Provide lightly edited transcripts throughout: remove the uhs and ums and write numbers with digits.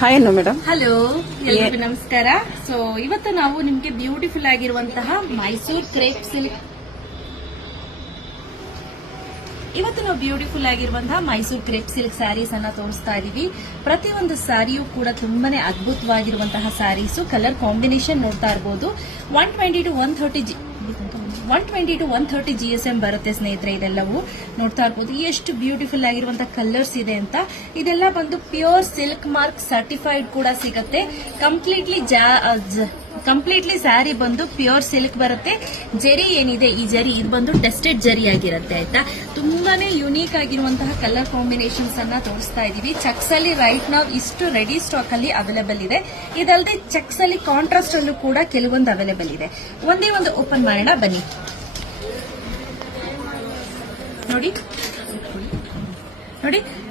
Hi ಅನ್ನು madam. Hello, ಎಲ್ಲರಿಗೂ ನಮಸ್ಕಾರ. ಸೊ ಇವತ್ತು ನಾವು ನಿಮ್ಗೆ ಬ್ಯೂಟಿಫುಲ್ ಆಗಿರುವಂತಹ Mysuru crepe silk Mysuru crepe silk sarees ಅನ್ನ ತೋರಿಸ್ತಾ ಇದೀವಿ. ಪ್ರತಿಯೊಂದು ಸ್ಯಾರಿಯೂ ಕೂಡ ತುಂಬಾನೇ ಅದ್ಭುತವಾಗಿರುವಂತಹ ಸ್ಯಾರೀಸ್. ಕಲರ್ ಕಾಂಬಿನೇಷನ್ ನೋಡ್ತಾ ಇರಬಹುದು. 120 to 130 GSM ಬರುತ್ತೆ ಸ್ನೇಹಿತರೆ. ಇದೆಲ್ಲವೂ ನೋಡ್ತಾ ಇರಬಹುದು ಎಷ್ಟು ಬ್ಯೂಟಿಫುಲ್ ಆಗಿರುವಂತಹ ಕಲರ್ಸ್ ಇದೆ ಅಂತ. ಇದೆಲ್ಲ ಬಂದು ಪ್ಯೂರ್ ಸಿಲ್ಕ್ ಮಾರ್ಕ್ ಸರ್ಟಿಫೈಡ್ ಕೂಡ ಸಿಗುತ್ತೆ. ಕಂಪ್ಲೀಟ್ಲಿ ಸ್ಯಾರಿ ಬಂದು ಪ್ಯೂರ್ ಸಿಲ್ಕ್ ಬರುತ್ತೆ. ಜರಿ ಏನಿದೆ, ಈ ಜರಿ ಇದು ಬಂದು ಟೆಸ್ಟೆಡ್ ಜರಿ ಆಗಿರುತ್ತೆ ಆಯ್ತಾ. ತುಂಬಾನೇ ಯುನೀಕ್ ಆಗಿರುವಂತಹ ಕಲರ್ ಕಾಂಬಿನೇಷನ್ಸ್ ಅನ್ನ ತೋರಿಸ್ತಾ ಇದೀವಿ. ಚೆಕ್ಸ್ ಅಲ್ಲಿ ರೈಟ್ ನಾವ್ ಇಷ್ಟು ರೆಡಿ ಸ್ಟಾಕ್ ಅಲ್ಲಿ ಅವೈಲೇಬಲ್ ಇದೆ. ಇದಲ್ಲದೆ ಚೆಕ್ಸ್ ಅಲ್ಲಿ ಕಾಂಟ್ರಾಸ್ಟ್ ಅಲ್ಲೂ ಕೂಡ ಕೆಲವೊಂದು ಅವೈಲೇಬಲ್ ಇದೆ. ಒಂದೇ ಒಂದು ಓಪನ್ ಮಾಡೋಣ ಬನ್ನಿ. ನೋಡಿ,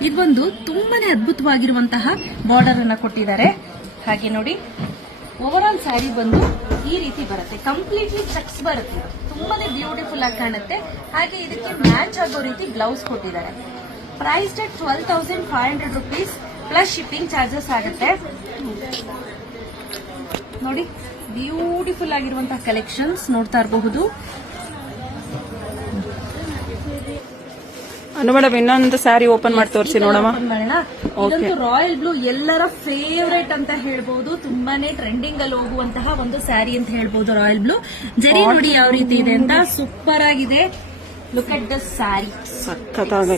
ಇದು ಒಂದು ತುಂಬಾನೇ ಅದ್ಭುತವಾಗಿರುವಂತಹ ಬಾರ್ಡರ್ ಅನ್ನ ಕೊಟ್ಟಿದ್ದಾರೆ. ಹಾಗೆ ನೋಡಿ, ಓವರ್ ಆಲ್ ಸ್ಯಾರಿ ಬಂದು ಈ ರೀತಿ ಬರುತ್ತೆ. ಕಂಪ್ಲೀಟ್ಲಿ ಚೆಕ್ಸ್ ಬರುತ್ತೆ. ತುಂಬಾನೇ ಬ್ಯೂಟಿಫುಲ್ ಆಗಿ ಕಾಣುತ್ತೆ. ಹಾಗೆ ಇದಕ್ಕೆ ಮ್ಯಾಚ್ ಆಗೋ ರೀತಿ ಬ್ಲೌಸ್ ಕೊಟ್ಟಿದ್ದಾರೆ. Price at 12,500 rupees plus shipping charges ಆಗುತ್ತೆ. ನೋಡಿ, ಬ್ಯೂಟಿಫುಲ್ ಆಗಿರುವಂತಹ ಕಲೆಕ್ಷನ್ಸ್ ನೋಡ್ತಾ ಇರಬಹುದು. ಅನು ಮೇಡಮ್, ಇನ್ನೊಂದು ಸ್ಯಾರಿ ಓಪನ್ ಮಾಡಿ ತೋರಿಸಿ ನೋಡಮ್ಮ. ಇದಂತೂ ರಾಯಲ್ ಬ್ಲೂ ಎಲ್ಲರ ಫೇವರೇಟ್ ಅಂತ ಹೇಳ್ಬಹುದು. ತುಂಬಾನೇ ಟ್ರೆಂಡಿಂಗ್ ಅಲ್ಲಿ ಹೋಗುವಂತಹ ಒಂದು ಸ್ಯಾರಿ ಅಂತ ಹೇಳ್ಬಹುದು. ರಾಯಲ್ ಬ್ಲೂ ಜರಿ ನೋಡಿ ಯಾವ ರೀತಿ ಇದೆ ಅಂತ. ಸೂಪರ್ ಆಗಿದೆ. Look at the sari,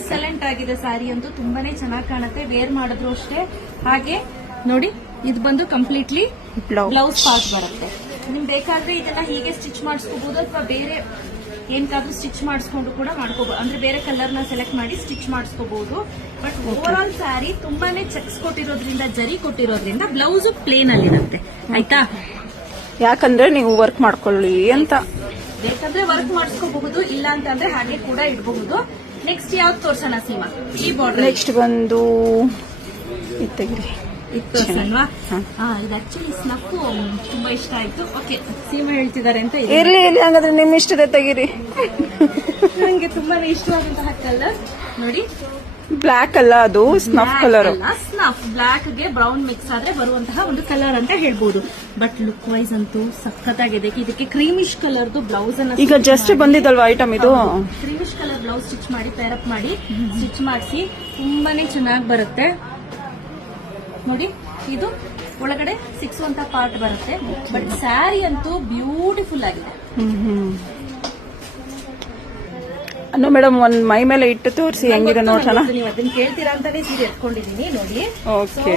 excellent ಆಗಿದೆ. ಸ್ಯಾರಿ ಅಂತೂ ತುಂಬಾನೇ ಚೆನ್ನಾಗಿ ಕಾಣುತ್ತೆ. ವೇರ್ ಮಾಡಿದ್ರು ಅಷ್ಟೇ. ಹಾಗೆ ನೋಡಿ, ಇದು ಬಂದು ಕಂಪ್ಲೀಟ್ಲಿ ಬ್ಲೌಸ್ ಪಾರ್ಟ್ ಬರುತ್ತೆ. ನಿಮ್ಗೆ ಬೇಕಾದ್ರೆ ಇದೆಲ್ಲ ಹೀಗೆ ಸ್ಟಿಚ್ ಮಾಡಿಸ್ಕೋಬಹುದು, ಅಥವಾ ಬೇರೆ ಏನ್ಕಾದ್ರೂ ಸ್ಟಿಚ್ ಮಾಡಿಸ್ಕೊಂಡು ಕೂಡ ಮಾಡ್ಕೋಬಹುದು. ಅಂದ್ರೆ ಬೇರೆ ಕಲರ್ ನ ಸೆಲೆಕ್ಟ್ ಮಾಡಿ ಸ್ಟಿಚ್ ಮಾಡಿಸ್ಕೋಬಹುದು. ಬಟ್ ಓವರ್ ಆಲ್ ಸ್ಯಾರಿ ತುಂಬಾನೇ ಚೆಕ್ಸ್ ಕೊಟ್ಟಿರೋದ್ರಿಂದ, ಜರಿ ಕೊಟ್ಟಿರೋದ್ರಿಂದ ಬ್ಲೌಸ್ ಪ್ಲೇನ್ ಅಲ್ಲಿ ಇರುತ್ತೆ ಆಯ್ತಾ. ಯಾಕಂದ್ರೆ ನೀವು ವರ್ಕ್ ಮಾಡ್ಕೊಳ್ಳಿ ಅಂತ. ಬೇಕಂದ್ರೆ ವರ್ಕ್ ಮಾಡಿಸ್ಕೋಬಹುದು, ಇಲ್ಲ ಅಂತಂದ್ರೆ ಹಾಗೆ ಕೂಡ ಇಡಬಹುದು. ನೆಕ್ಸ್ಟ್ ಯಾವ್ದು ತೋರ್ಸೋಣ ಸೀಮಾ? ಈ ಬಾರ್ಡರ್ ನೆಕ್ಸ್ಟ್ ಬಂದು ಇತ್ತು ಅಲ್ವಾ? ಇದು ಆಕ್ಚುಲಿ ಸ್ನಫ್ ತುಂಬಾ ಇಷ್ಟ ಆಯ್ತು. ಓಕೆ, ಸೀಮಾ ಹೇಳ್ತಿದ್ದಾರೆ ಅಂತ. ಇರ್ಲಿ ಹಂಗಾದ್ರೆ ನಿಮ್ ಇಷ್ಟದ ತೆಗೀರಿ. ನಂಗೆ ತುಂಬಾನೇ ಇಷ್ಟವಾದಂತಹ ಕಲರ್ ನೋಡಿ. ಬ್ಲಾಕ್ ಅಲ್ಲ, ಅದು ಸ್ನಫ್ ಕಲರ್. ಸ್ನಫ್ ಬ್ಲಾಕ್ ಗೆ ಬ್ರೌನ್ ಮಿಕ್ಸ್ ಆದ್ರೆ ಬರುವಂತಹ ಒಂದು ಕಲರ್ ಅಂತ ಹೇಳ್ಬಹುದು. ಬಟ್ ಲುಕ್ ವೈಸ್ ಅಂತೂ ಸಖತ್ತಾಗಿದೆ. ಇದಕ್ಕೆ ಕ್ರೀಮಿಶ್ ಕಲರ್ದು ಬ್ಲೌಸ್ ಅನ್ನ ಈಗ ಜಸ್ಟ್ ಬಂದಿದ್ದಲ್ವಾ ಐಟಮ್ ಇದು. ಕ್ರೀಮಿಶ್ ಕಲರ್ ಬ್ಲೌಸ್ ಸ್ಟಿಚ್ ಮಾಡಿ ಪೇರಪ್ ಮಾಡಿ ಸ್ಟಿಚ್ ಮಾಡಿಸಿ ತುಂಬಾನೇ ಚೆನ್ನಾಗಿ ಬರುತ್ತೆ. ನೋಡಿ, ಇದು ಒಳಗಡೆ ಸಿಕ್ಸುವಂತ ಪಾರ್ಟ್ ಬರುತ್ತೆ. ಬಟ್ ಸ್ಯಾರಿ ಅಂತೂ ಬ್ಯೂಟಿಫುಲ್ ಆಗಿದೆ. ಅನ್ನು ಮೇಡಮ್, ಒಂದ್ ಮೈ ಮೇಲೆ ಇಟ್ಟು ತೋರಿಸಿ ಹೆಂಗಿದೆ ನೋಡೋಣ. ನೀವು ಅದನ್ನ ಕೇಳ್ತೀರಾ ಅಂತಾನೆ ಸೀರೆ ಎತ್ಕೊಂಡಿದೀನಿ ನೋಡಿ. ಓಕೆ.